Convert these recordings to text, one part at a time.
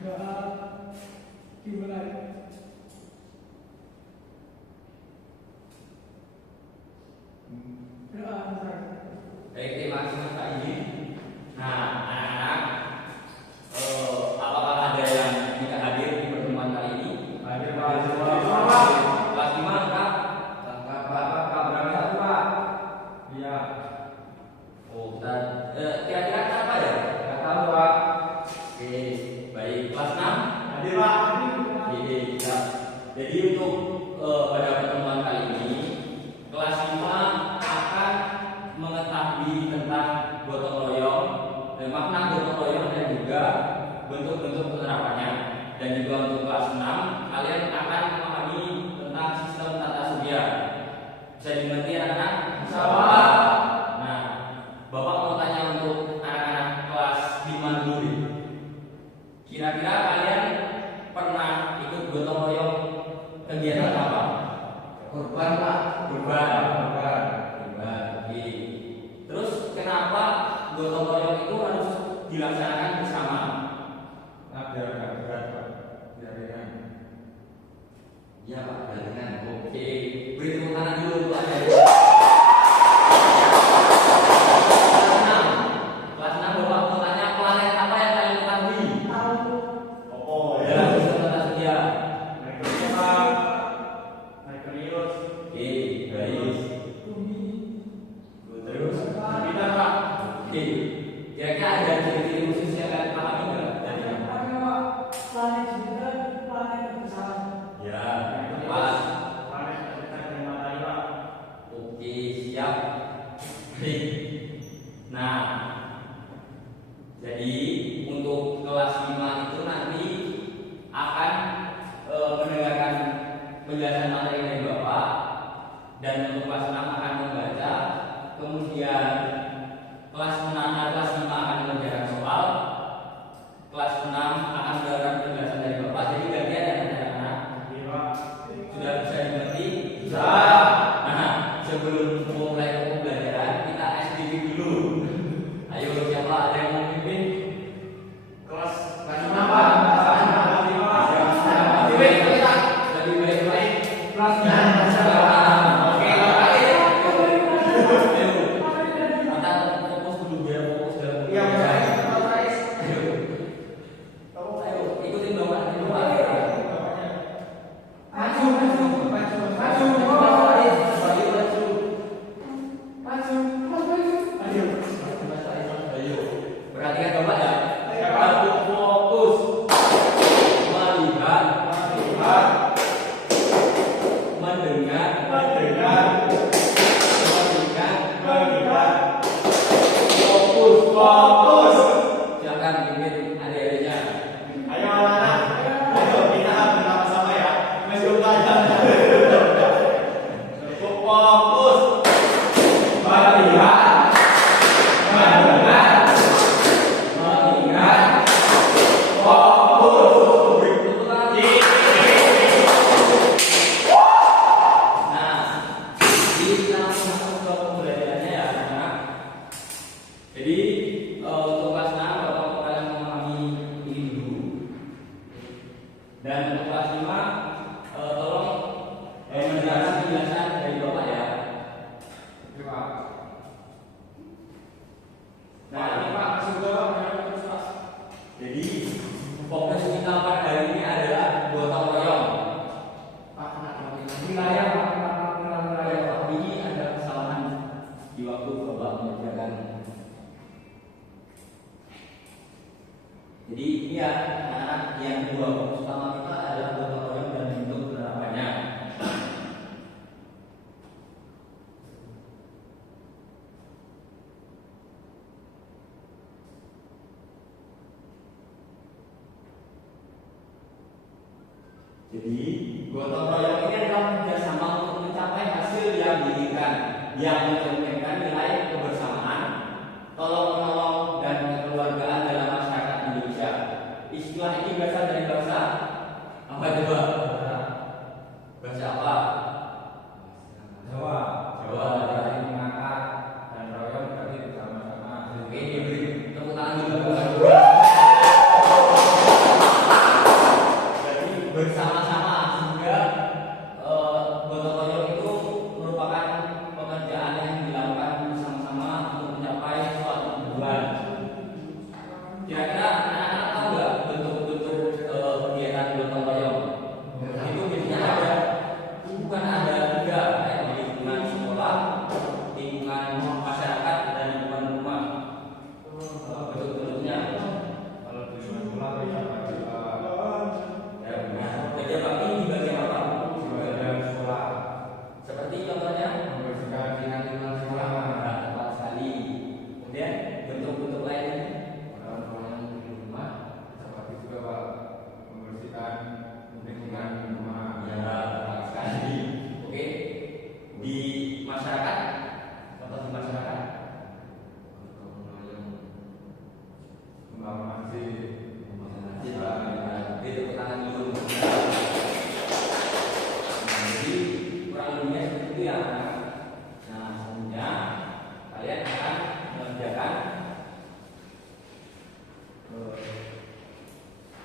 Baik, terima kasih Pak Indi. Nah, anak-anak, apakah ada yang tidak hadir di pertemuan kali ini? Hadir Pak. Kelas 5 Kak? Kak berapa satu Pak? Iya. Oh, kira-kira kenapa ya? Nggak tahu Pak. Oke, baik. Kelas 6? Hadir Pak. Oke, ya. Jadi untuk pada pertemuan kali ini, kelas 5 akan mengetahui tentang gotong royong, makna gotong royong dan juga bentuk-bentuk penerapannya. Dan juga untuk kelas 6 kalian akan memahami tentang sistem tata surya. Bisa dimengerti anak-anak? Bisa Pak. Nah, Bapak mau tanya untuk anak-anak kelas 5 dulu nih. Kira-kira kalian pernah ikut gotong royong kegiatan apa? Kurban Pak. Kurban. Oke. Terus kenapa gotong royong itu harus dilaksanakan bersama? Nah, biar nggak berat Pak. Biar ringan. Iya Pak, barengan. Oke. Beri tepuk tangan dulu untuk Anda. Kelas 6 Bapak mau tanya planet apa yang kalian ketahui? Oh Dalam sistem tata surya. Merkurius Pak. Merkurius. Oke, baik. Terus? Jupiter Pak. Oke. Kira-kira ada ciri-ciri khusus yang kalian pahami nggak? Dari yang ya, pas. Planet terdekat dengan matahari Pak. Oke, siap. Baik. Nah, jadi untuk kelas 5 itu nanti akan mendengarkan penjelasan materi dari Bapak, dan untuk kelas 6 akan membaca, kemudian kelas 5 akan mengerjakan soal, kelas 6 akan mendengarkan penjelasan dari Bapak. Jadi gantian ya anak-anak. Iya Pak. Sudah bisa dimengerti? Bisa. Nah, sebelum mulai pembelajaran kita SDG dulu. Ayo siapa ada yang mau pimpin? Kelas 5 Pak. Lebih baik Kelas 6. Oke, ayo. Kita fokus dulu biar fokus dalam Iya, pembelajaran. Ayo, ikutin Bapak. Perhatikan Bapak ya. Harus fokus melihat, mendengar, fokus. Silakan pimpin adik-adiknya. Ayo anak-anak. Ayo kita bersama-sama ya. Masuk aja. Fokus. Melihat. Mendengar. Mengingat. Fokus. Nah, kita masuk ke pembelajarannya ya anak-anak. Jadi untuk kelas 6 Bapak kalian memahami ini dulu. Dan untuk kelas 5 tolong mendengarkan penjelasan dari Bapak ya. Terima. Nah, Ini Pak, masuk ke Pak. jadi fokus kita pada hari ini adalah gotong royong. Wilayah ini ada kesalahan di waktu Bapak mengerjakan. Jadi ini ya anak-anak, yang kedua fokus utama kita adalah gotong royong dan bentuk penerapannya. Jadi gotong royong ini adalah kerjasama untuk mencapai hasil yang diinginkan, yang mencerminkan nilai kebersamaan, tolong menolong dan kekeluargaan dalam masyarakat Indonesia. Istilah ini berasal dari bahasa apa coba? Bahasa apa? Jawa. Jawa. Berarti mengangkat dan royong berarti bersama-sama. Oke, diberi tepuk tangan dulu.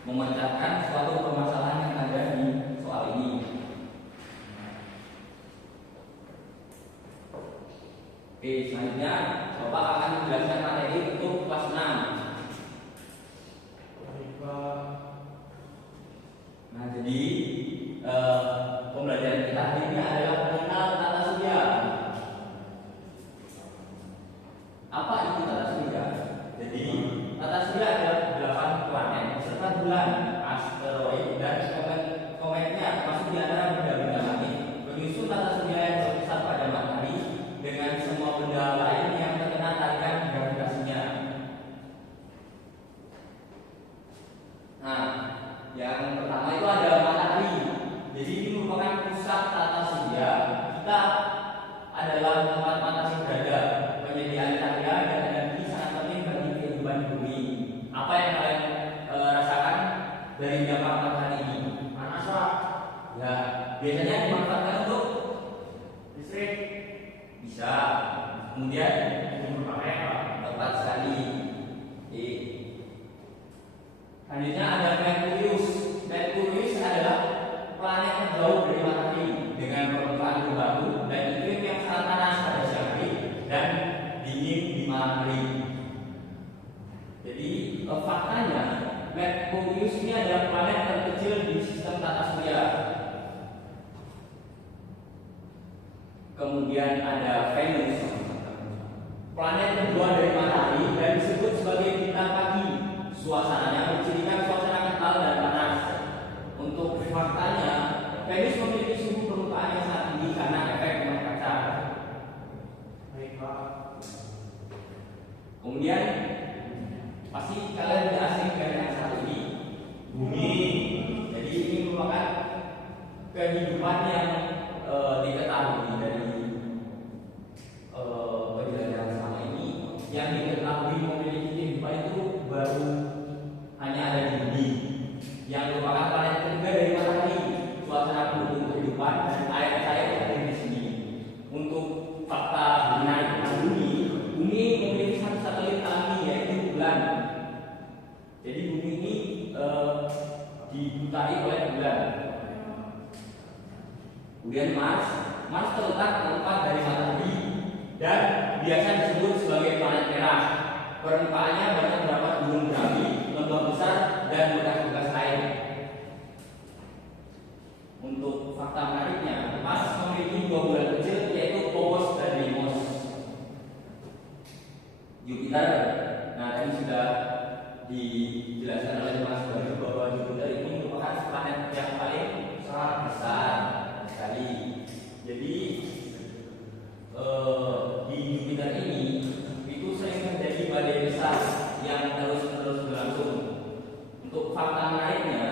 memecahkan suatu permasalahan yang ada di soal ini. Oke, selanjutnya Bapak akan menjelaskan materi untuk kelas 6. Nah, jadi pembelajaran kita hari ini adalah mengenal tata surya. Apa itu tata surya? Jadi tata surya ada 8 planet beserta bulan, asteroid, dan kometnya termasuk di antara benda-benda langit. Menyusun tata surya yang berpusat pada matahari dengan semua benda lain yang terkena tarikan gravitasinya. Nah, yang pertama itu ada matahari. Jadi ini merupakan pusat tata surya. Kita adalah tempat matahari berada. Penyediaan cahaya dan energi sangat penting bagi kehidupan bumi. Apa yang kalian rasakan dari dampak matahari ini? Panas, Pak. Ya, biasanya dimanfaatkan untuk Listrik. bisa. Kemudian Dipakai, Pak. tepat sekali. Selanjutnya ada Merkurius. Merkurius adalah planet terjauh dari matahari dengan permukaan berbatu dan iklim yang sangat panas pada siang hari dan dingin di malam hari. Jadi faktanya Merkurius ini adalah planet terkecil di sistem tata surya. Kemudian ada Venus, planet kedua dari matahari dan disebut sebagai bintang pagi. Suasananya bercirikan suasana kental dan panas. Untuk faktanya, Venus memiliki suhu permukaan yang sangat tinggi karena efek rumah kaca. Baik, Pak. Kemudian pasti kalian tidak asing dengan yang satu ini, bumi. Jadi ini merupakan kehidupan yang diketahui dari penjelajahan selama ini. Yang diketahui memiliki kehidupan itu baru hanya ada di bumi, yang merupakan planet ketiga dari matahari. Suasana pendukung kehidupan dan air cair ada di sini. Untuk fakta menarik tentang bumi, bumi memiliki satu satelit alami yaitu bulan. Jadi bumi ini dibutari oleh bulan. Kemudian Mars terletak tepat dari matahari dan biasa disebut sebagai planet merah. Permukaannya banyak terdapat gunung berapi, lembah besar, dan bekas-bekas lain. Untuk fakta menariknya, Mars memiliki 2 bulan kecil yaitu Phobos dan Deimos. Jupiter, nah tadi sudah dijelaskan oleh Mas Bayu bahwa Jupiter ini merupakan planet yang paling besar sekali. Jadi di Jupiter ini itu sering terjadi badai besar yang terus-menerus berlangsung. Untuk fakta menariknya,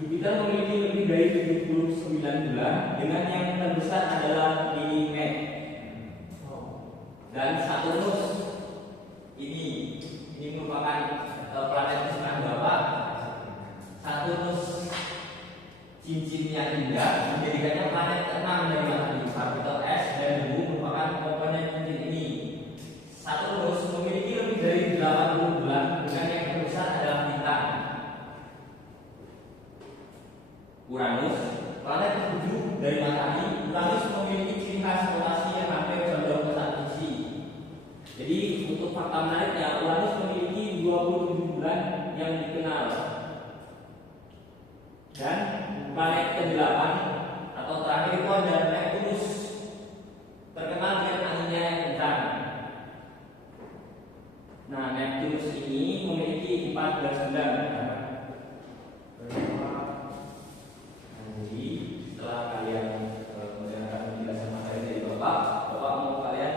Jupiter memiliki lebih dari 79 bulan dengan yang terbesar adalah Ganymede. Dan Saturnus ini merupakan planet kesukaan Bapak. Saturnus cincinnya indah menjadikannya planet ke-6 dari matahari. Partikel es dan debu merupakan komponen cincin ini. Saturnus memiliki lebih dari 80 bulan dengan yang terbesar adalah Titan. Uranus, planet ke-7 dari matahari. Uranus memiliki ciri khas rotasi yang hampir condong ke satu sisi. Jadi untuk fakta menariknya, Uranus memiliki 27 bulan yang dikenal. Dan planet ke-8 atau terakhir itu ada Neptunus, terkenal dengan anginnya yang kencang. Nah, Neptunus ini memiliki 14 bulan. Jadi setelah kalian mendengarkan penjelasan materi dari Bapak mau kalian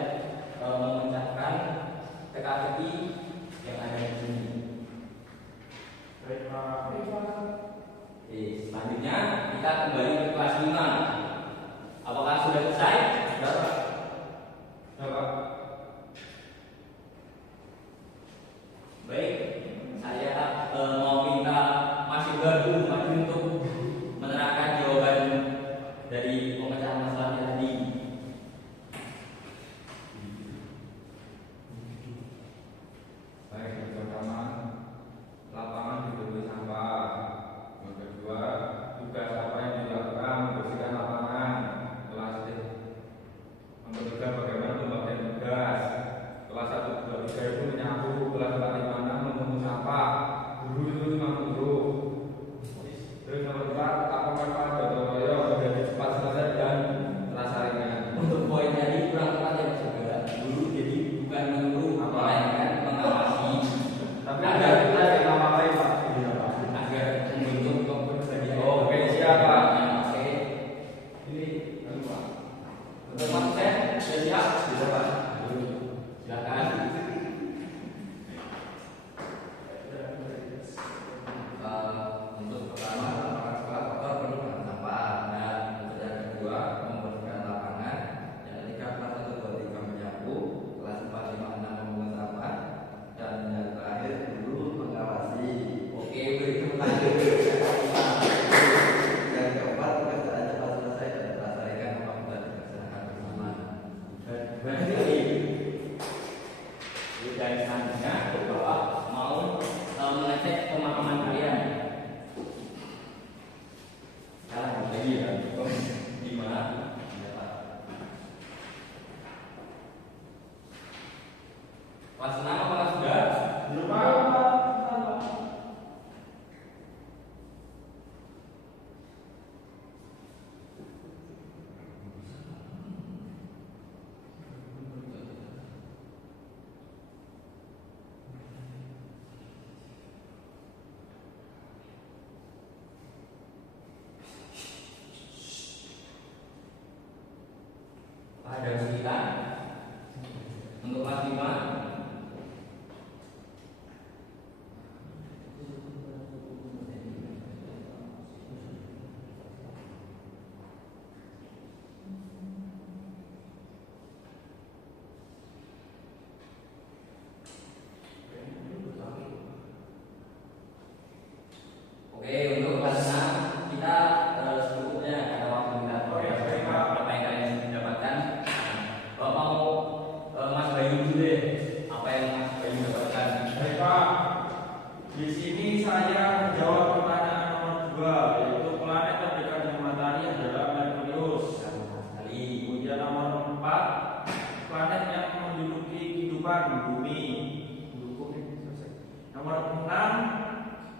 memecahkan teka-teki yang ada di sini. Baik, Pak. Selanjutnya kita kembali ke kelas 5. Apakah sudah selesai? Sudah, Pak. Sudah, Pak. Baik, saya mau minta Mas Iqbal dulu maju untuk menerangkan jawaban dari pemecahan masalah tadi. Baik, yang pertama, lapangan dipenuhi sampah.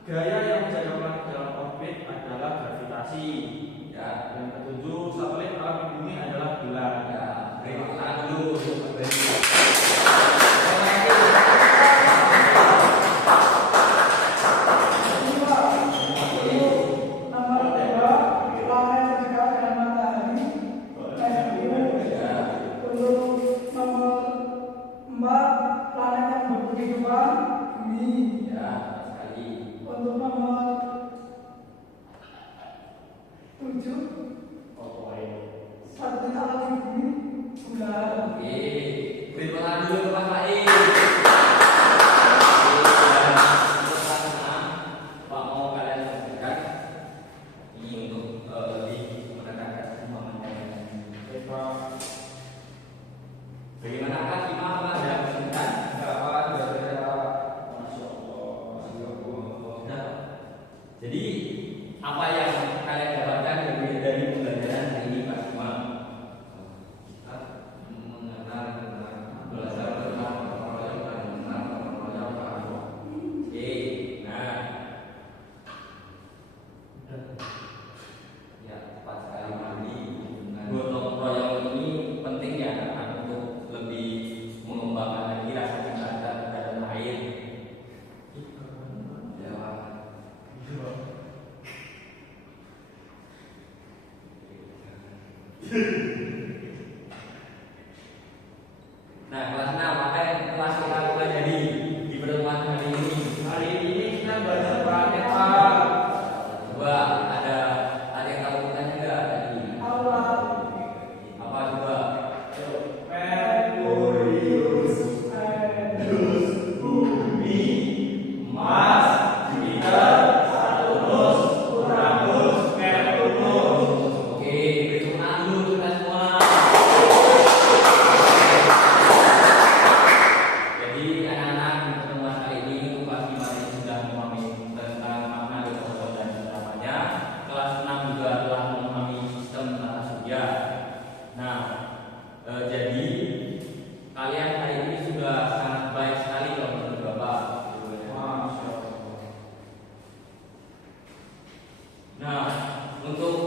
Gaya yang menjaga planet dalam orbit adalah gravitasi. Ya. Yang ketujuh, satelit alam bumi adalah bulan. Ya. Beri tepuk tangan dulu untuk beri. Jadi apa yang kalian dapatkan dari pembelajaran hari ini Pak Cuma? Mengenal belajar tentang Oke, nah ya tepat sekali Mandi. Gotong royong ini penting ya untuk lebih mengembangkan lagi rasa cinta dan lain. Nah, kelas 6 apa yang kelas kita pelajari di pertemuan hari ini? Hari ini kita belajar planet Pak. Coba ada yang tahu tanya enggak tadi? Apa coba? Merkurius, Venus, Bumi, Mars, Jupiter, Saturnus, Uranus, Neptunus. Oke, beri tepuk tangan dulu kita semua. Jadi anak-anak di pertemuan kali ini itu kelas 5 ini sudah memahami tentang makna gotong dan penerapannya. Kelas 6 juga telah memahami sistem tata surya. Nah, jadi kalian hari ini sudah sangat baik sekali kalau menurut Bapak. Masya Allah. Nah, untuk